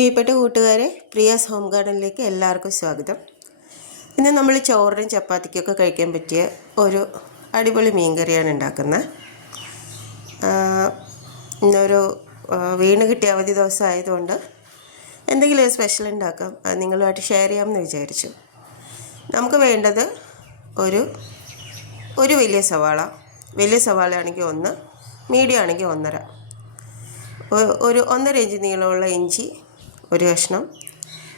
പ്രിയപ്പെട്ട കൂട്ടുകാരെ, പ്രിയാസ് ഹോം ഗാർഡനിലേക്ക് എല്ലാവർക്കും സ്വാഗതം. ഇന്ന് നമ്മൾ ചോറിനും ചപ്പാത്തിക്കൊക്കെ കഴിക്കാൻ പറ്റിയ ഒരു അടിപൊളി മീൻ കറിയാണ് ഉണ്ടാക്കുന്നത്. ഇന്നൊരു വീണ് കിട്ടിയ അവധി ദിവസം ആയതുകൊണ്ട് എന്തെങ്കിലും ഒരു സ്പെഷ്യൽ ഉണ്ടാക്കാം, അത് നിങ്ങളുമായിട്ട് ഷെയർ ചെയ്യാമെന്ന് വിചാരിച്ചു. നമുക്ക് വേണ്ടത് ഒരു വലിയ സവാള ആണെങ്കിൽ 1, മീഡിയം ആണെങ്കിൽ 1.5, ഒരു 1.5 ഇഞ്ച് നീളമുള്ള ഇഞ്ചി, ഒരു കഷ്ണം,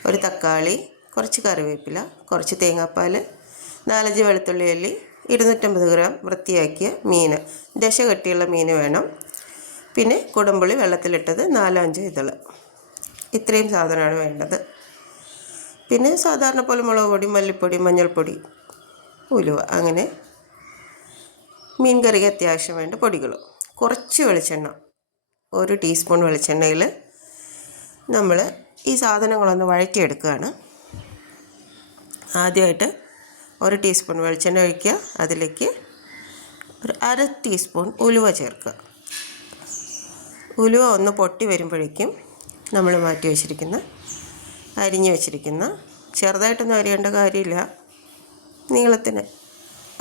ഒരു തക്കാളി, കുറച്ച് കറിവേപ്പില, കുറച്ച് തേങ്ങാപ്പാൽ, 4-5 വെളുത്തുള്ളി അല്ലി, 250 ഗ്രാം വൃത്തിയാക്കിയ മീൻ, ദശ കട്ടിയുള്ള മീൻ വേണം. പിന്നെ കുടംപുളി വെള്ളത്തിലിട്ടത് 4-5 ഇതൾ. ഇത്രയും സാധനമാണ് വേണ്ടത്. പിന്നെ സാധാരണ പോലെ മുളക് പൊടി, മല്ലിപ്പൊടി, മഞ്ഞൾപ്പൊടി, ഉലുവ, അങ്ങനെ മീൻ കറിക്ക് അത്യാവശ്യം വേണ്ട പൊടികൾ. കുറച്ച് വെളിച്ചെണ്ണ, 1 ടീസ്പൂൺ വെളിച്ചെണ്ണയിൽ നമ്മൾ ഈ സാധനങ്ങളൊന്ന് വഴറ്റിയെടുക്കുകയാണ്. ആദ്യമായിട്ട് 1 ടീസ്പൂൺ വെളിച്ചെണ്ണ ഒഴിക്കുക. അതിലേക്ക് ഒരു 1/2 ടീസ്പൂൺ ഉലുവ ചേർക്കുക. ഉലുവ ഒന്ന് പൊട്ടി വരുമ്പോഴേക്കും നമ്മൾ അരിഞ്ഞു വെച്ചിരിക്കുന്ന, ചെറുതായിട്ടൊന്നും അരിയേണ്ട കാര്യമില്ല, നീളത്തിന്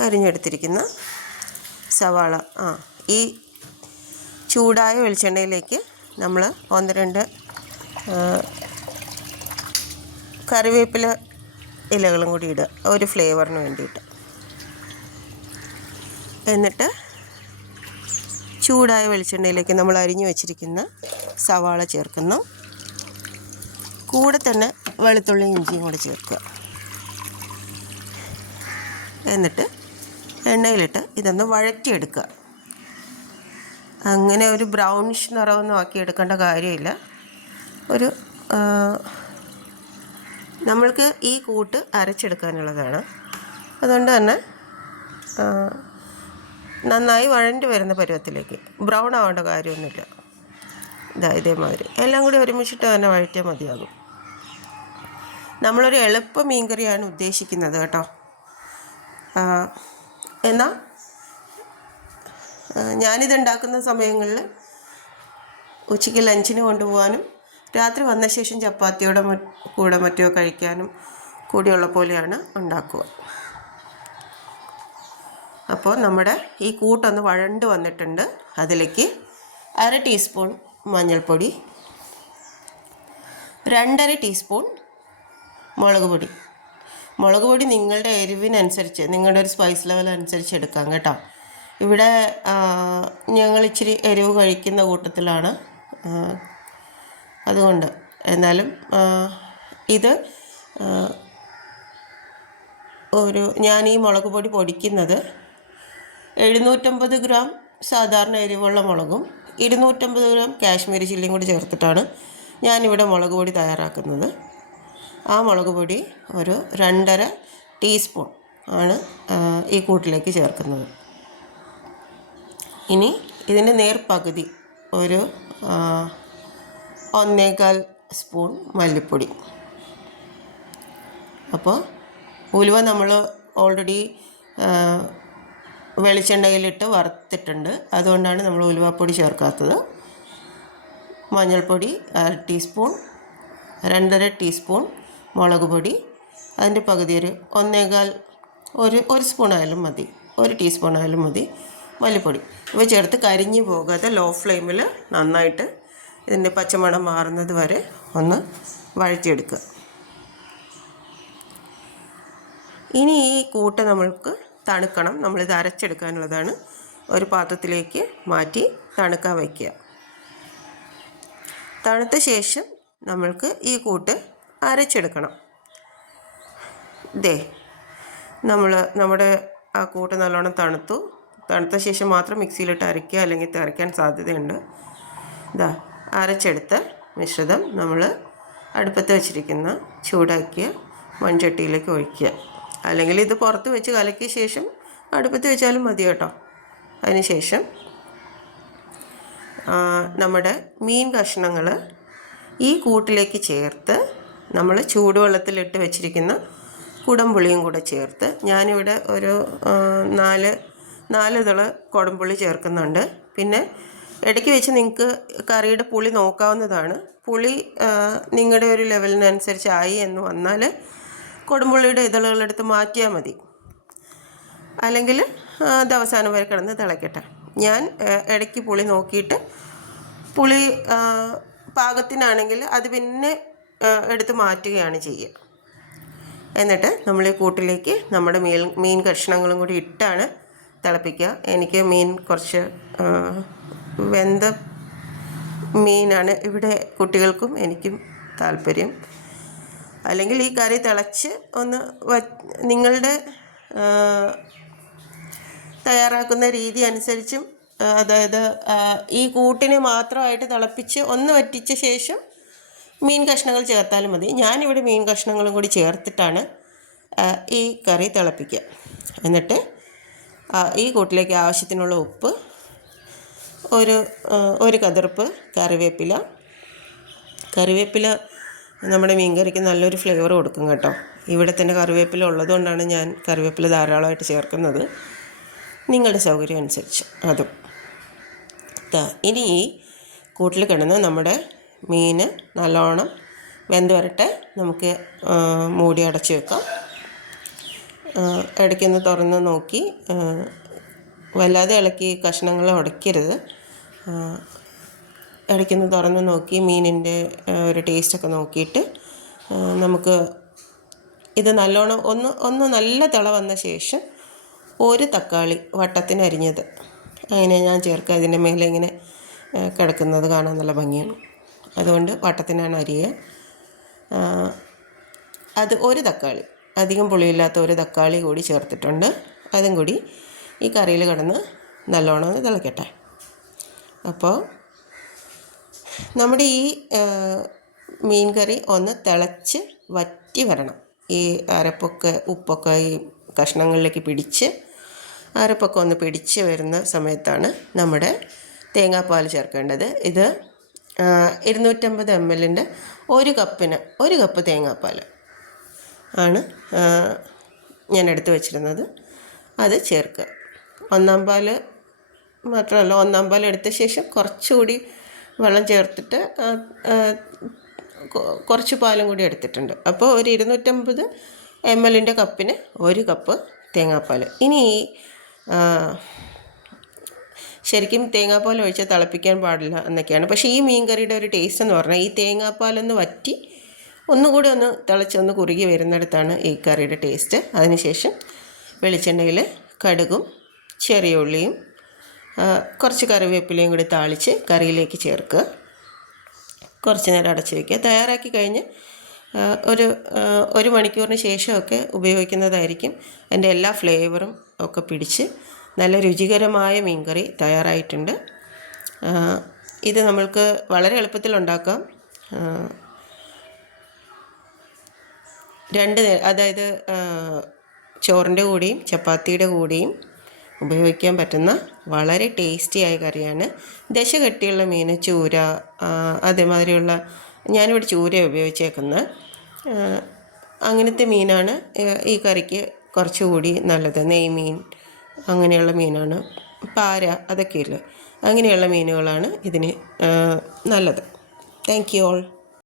അരിഞ്ഞെടുത്തിരിക്കുന്ന സവാള, ഈ ചൂടായ വെളിച്ചെണ്ണയിലേക്ക് നമ്മൾ 1-2 കറിവേപ്പില ഇലകളും കൂടി ഇടുക, ഒരു ഫ്ലേവറിന് വേണ്ടിയിട്ട്. എന്നിട്ട് ചൂടായ വെളിച്ചെണ്ണയിലേക്ക് നമ്മൾ അരിഞ്ഞു വെച്ചിരിക്കുന്ന സവാള ചേർക്കുന്നു. കൂടെ തന്നെ വെളുത്തുള്ളി ഇഞ്ചിയും കൂടെ ചേർക്കുക. എന്നിട്ട് എണ്ണയിലിട്ട് ഇതൊന്ന് വഴറ്റിയെടുക്കുക. അങ്ങനെ ഒരു ബ്രൗണിഷ് നിറമൊന്നും ആക്കി എടുക്കേണ്ട കാര്യമില്ല. നമ്മൾക്ക് ഈ കൂട്ട് അരച്ചെടുക്കാനുള്ളതാണ്. അതുകൊണ്ട് തന്നെ നന്നായി വഴണ്ടി വരുന്ന പരുവത്തിലേക്ക്, ബ്രൗൺ ആവേണ്ട കാര്യമൊന്നുമില്ല. ഇതേമാതിരി എല്ലാം കൂടി ഒരുമിച്ചിട്ട് തന്നെ വഴറ്റിയാൽ മതിയാകും. നമ്മളൊരു എളുപ്പ മീൻകറിയാണ് ഉദ്ദേശിക്കുന്നത് കേട്ടോ. എന്നാൽ ഞാനിതുണ്ടാക്കുന്ന സമയങ്ങളിൽ ഉച്ചയ്ക്ക് ലഞ്ചിന് കൊണ്ടുപോകാനും രാത്രി വന്ന ശേഷം ചപ്പാത്തിയുടെ കൂടെ മറ്റോ കഴിക്കാനും കൂടിയുള്ള പോലെയാണ് ഉണ്ടാക്കുക. അപ്പോൾ നമ്മുടെ ഈ കൂട്ടൊന്ന് വഴണ്ട് വന്നിട്ടുണ്ട്. അതിലേക്ക് 1/2 ടീസ്പൂൺ മഞ്ഞൾപ്പൊടി, 2.5 ടീസ്പൂൺ മുളക് പൊടി നിങ്ങളുടെ എരിവിനനുസരിച്ച്, നിങ്ങളുടെ ഒരു സ്പൈസ് ലെവൽ അനുസരിച്ച് എടുക്കാം കേട്ടോ. ഇവിടെ ഞങ്ങൾ ഇച്ചിരി എരിവ് കഴിക്കുന്ന കൂട്ടത്തിലാണ്, അതുകൊണ്ട്. എന്നാലും ഇത് ഞാൻ ഈ മുളക് പൊടി പൊടിക്കുന്നത് 750 ഗ്രാം സാധാരണ എരിവുള്ള മുളകും 250 ഗ്രാം കാശ്മീരി ചില്ലിയും കൂടി ചേർത്തിട്ടാണ് ഞാനിവിടെ മുളക് പൊടി തയ്യാറാക്കുന്നത്. ആ മുളക് പൊടി ഒരു 2.5 ടീസ്പൂൺ ആണ് ഈ കൂട്ടിലേക്ക് ചേർക്കുന്നത്. ഇനി ഇതിൻ്റെ നേർപകുതി, ഒരു 1.25 സ്പൂൺ മല്ലിപ്പൊടി. അപ്പോൾ ഉലുവ നമ്മൾ ഓൾറെഡി വെളിച്ചെണ്ണയിലിട്ട് വറുത്തിട്ടുണ്ട്, അതുകൊണ്ടാണ് നമ്മൾ ഉലുവപ്പൊടി ചേർക്കാത്തത്. മഞ്ഞൾപ്പൊടി 1/2 ടീസ്പൂൺ, 2.5 ടീസ്പൂൺ മുളക് പൊടി, അതിൻ്റെ പകുതി ഒരു 1.25 സ്പൂണായാലും മതി, 1 ടീസ്പൂൺ ആയാലും മതി മല്ലിപ്പൊടി. ഇവ ചേർത്ത് കരിഞ്ഞു പോകാതെ ലോ ഫ്ലെയിമിൽ നന്നായിട്ട് ഇതിൻ്റെ പച്ചമണം മാറുന്നത് വരെ ഒന്ന് വഴറ്റിയെടുക്കുക. ഇനി ഈ കൂട്ട് നമ്മൾക്ക് തണുക്കണം. നമ്മളിത് അരച്ചെടുക്കാനുള്ളതാണ്. ഒരു പാത്രത്തിലേക്ക് മാറ്റി തണുക്കാൻ വയ്ക്കുക. തണുത്ത ശേഷം നമ്മൾക്ക് ഈ കൂട്ട് അരച്ചെടുക്കണം. നമ്മുടെ ആ കൂട്ട് നല്ലോണം തണുത്ത ശേഷം മാത്രം മിക്സിയിലിട്ട് അരയ്ക്കുക, അല്ലെങ്കിൽ തെറിക്കാൻ സാധ്യതയുണ്ട്. അരച്ചെടുത്ത മിശ്രിതം നമ്മൾ അടുപ്പത്ത് വെച്ചിരിക്കുന്ന ചൂടാക്കിയ മൺചട്ടിയിലേക്ക് ഒഴിക്കുക. അല്ലെങ്കിൽ ഇത് പുറത്ത് വെച്ച് കലക്കിയ ശേഷം അടുപ്പത്ത് വെച്ചാലും മതി കേട്ടോ. അതിനുശേഷം നമ്മുടെ മീൻ കഷ്ണങ്ങൾ ഈ കൂട്ടിലേക്ക് ചേർത്ത് നമ്മൾ ചൂടുവെള്ളത്തിലിട്ട് വെച്ചിരിക്കുന്ന കുടംപുളിയും കൂടെ ചേർത്ത്, ഞാനിവിടെ ഒരു 4 ഇതൾ കുടംപുളി ചേർക്കുന്നുണ്ട്. പിന്നെ ഇടയ്ക്ക് വെച്ച് നിങ്ങൾക്ക് കറിയുടെ പുളി നോക്കാവുന്നതാണ്. പുളി നിങ്ങളുടെ ഒരു ലെവലിനനുസരിച്ചായി എന്ന് വന്നാൽ കൊടുമ്പുള്ളിയുടെ ഇതളുകളെടുത്ത് മാറ്റിയാൽ മതി. അല്ലെങ്കിൽ അത് അവസാനം വരെ കിടന്ന് തിളയ്ക്കട്ടെ. ഞാൻ ഇടയ്ക്ക് പുളി നോക്കിയിട്ട് പുളി പാകത്തിനാണെങ്കിൽ അത് പിന്നെ എടുത്ത് മാറ്റുകയാണ് ചെയ്യുക. എന്നിട്ട് നമ്മൾ ഈ കൂട്ടിലേക്ക് നമ്മുടെ മീൻ കഷ്ണങ്ങളും കൂടി ഇട്ടാണ് തിളപ്പിക്കുക. എനിക്ക് മീൻ കുറച്ച് വെന്ത മീനാണ് ഇവിടെ കുട്ടികൾക്കും എനിക്കും താല്പര്യം. അല്ലെങ്കിൽ ഈ കറി തിളച്ച് ഒന്ന് നിങ്ങളുടെ തയ്യാറാക്കുന്ന രീതി അനുസരിച്ചും, അതായത് ഈ കൂട്ടിനെ മാത്രമായിട്ട് തിളപ്പിച്ച് ഒന്ന് വറ്റിച്ച ശേഷം മീൻ കഷ്ണങ്ങൾ ചേർത്താലും മതി. ഞാനിവിടെ മീൻ കഷ്ണങ്ങളും കൂടി ചേർത്തിട്ടാണ് ഈ കറി തിളപ്പിക്കുക. എന്നിട്ട് ഈ കൂട്ടിലേക്ക് ആവശ്യത്തിനുള്ള ഉപ്പ്, ഒരു കതിർപ്പ് കറിവേപ്പില നമ്മുടെ മീൻ കറിക്ക് നല്ലൊരു ഫ്ലേവർ കൊടുക്കും കേട്ടോ. ഇവിടെ തന്നെ കറിവേപ്പില ഉള്ളതുകൊണ്ടാണ് ഞാൻ കറിവേപ്പില ധാരാളമായിട്ട് ചേർക്കുന്നത്. നിങ്ങളുടെ സൗകര്യം അനുസരിച്ച് അതും. ഇനി ഈ കൂട്ടിൽ കിടന്ന് നമ്മുടെ മീൻ നല്ലോണം വെന്ത് വരട്ടെ. നമുക്ക് മൂടി അടച്ച് വെക്കാം. ഇടയ്ക്കൊന്ന് തുറന്ന് നോക്കി, വല്ലാതെ ഇളക്കി കഷ്ണങ്ങൾ ഉടയ്ക്കരുത്. ഇടയ്ക്കൊന്ന് തുറന്ന് നോക്കി മീനിൻ്റെ ഒരു ടേസ്റ്റൊക്കെ നോക്കിയിട്ട് നമുക്ക് ഇത് നല്ലോണം ഒന്ന് നല്ല തിള വന്ന ശേഷം ഒരു തക്കാളി വട്ടത്തിന് അരിഞ്ഞത് അങ്ങനെ ഞാൻ ചേർക്കുക. ഇതിൻ്റെ മേലെ ഇങ്ങനെ കിടക്കുന്നത് കാണാൻ നല്ല ഭംഗിയാണ്, അതുകൊണ്ട് വട്ടത്തിനാണ് അരിയുക. അത് ഒരു തക്കാളി, അധികം പുളിയില്ലാത്ത ഒരു തക്കാളി കൂടി ചേർത്തിട്ടുണ്ട്. അതും കൂടി ഈ കറിയിൽ കിടന്ന് നല്ലോണം ഒന്ന് തിളയ്ക്കട്ടെ. അപ്പോൾ നമ്മുടെ ഈ മീൻ കറി ഒന്ന് തിളച്ച് വറ്റി വരണം. ഈ അരപ്പൊക്കെ ഉപ്പൊക്കെ ഈ കഷ്ണങ്ങളിലേക്ക് പിടിച്ച് അരപ്പൊക്കെ ഒന്ന് പിടിച്ച് വരുന്ന സമയത്താണ് നമ്മുടെ തേങ്ങാപ്പാൽ ചേർക്കേണ്ടത്. ഇത് 250 ml ഒരു കപ്പ് തേങ്ങാപ്പാൽ ആണ് ഞാൻ എടുത്ത് വെച്ചിരുന്നത്. അത് ചേർക്കുക. ഒന്നാം പാൽ മാത്രമല്ല, ഒന്നാം പാൽ എടുത്ത ശേഷം കുറച്ചുകൂടി വെള്ളം ചേർത്തിട്ട് കുറച്ച് പാലും കൂടി എടുത്തിട്ടുണ്ട്. അപ്പോൾ ഒരു 250 ml കപ്പിന് ഒരു കപ്പ് തേങ്ങാപ്പാൽ. ഇനി ശരിക്കും തേങ്ങാപ്പാൽ ഒഴിച്ച് തിളപ്പിക്കാൻ പാടില്ല എന്നൊക്കെയാണ്. പക്ഷേ ഈ മീൻ കറിയുടെ ഒരു ടേസ്റ്റ് എന്ന് പറഞ്ഞാൽ ഈ തേങ്ങാപ്പാലൊന്ന് വറ്റി ഒന്നുകൂടി ഒന്ന് തിളച്ചൊന്ന് കുറുകി വരുന്നിടത്താണ് ഈ കറിയുടെ ടേസ്റ്റ്. അതിനുശേഷം വെളിച്ചെണ്ണയിൽ കടുകും ചെറിയ ഉള്ളിയും കുറച്ച് കറിവേപ്പിലയും കൂടി താളിച്ച് കറിയിലേക്ക് ചേർക്കുക. കുറച്ച് നേരം അടച്ച് വയ്ക്കുക. തയ്യാറാക്കി കഴിഞ്ഞ് ഒരു മണിക്കൂറിന് ശേഷമൊക്കെ ഉപയോഗിക്കുന്നതായിരിക്കും. അതിൻ്റെ എല്ലാ ഫ്ലേവറും ഒക്കെ പിടിച്ച് നല്ല രുചികരമായ മീൻകറി തയ്യാറായിട്ടുണ്ട്. ഇത് നമ്മൾക്ക് വളരെ എളുപ്പത്തിൽ ഉണ്ടാക്കാം. അതായത് ചോറിൻ്റെ കൂടെയും ചപ്പാത്തിയുടെ കൂടെയും ഉപയോഗിക്കാൻ പറ്റുന്ന വളരെ ടേസ്റ്റിയായ കറിയാണ്. ദശ കട്ടിയുള്ള മീൻ, ചൂര, അതേമാതിരിയുള്ള, ഞാനിവിടെ ചൂര ഉപയോഗിച്ചേക്കുന്നത്. അങ്ങനത്തെ മീനാണ് ഈ കറിക്ക് കുറച്ചുകൂടി നല്ലത്. നെയ്മീൻ അങ്ങനെയുള്ള മീനാണ്. പാര അതൊക്കെയില്ലേ, അങ്ങനെയുള്ള മീനുകളാണ് ഇതിന് നല്ലത്. Thank you all.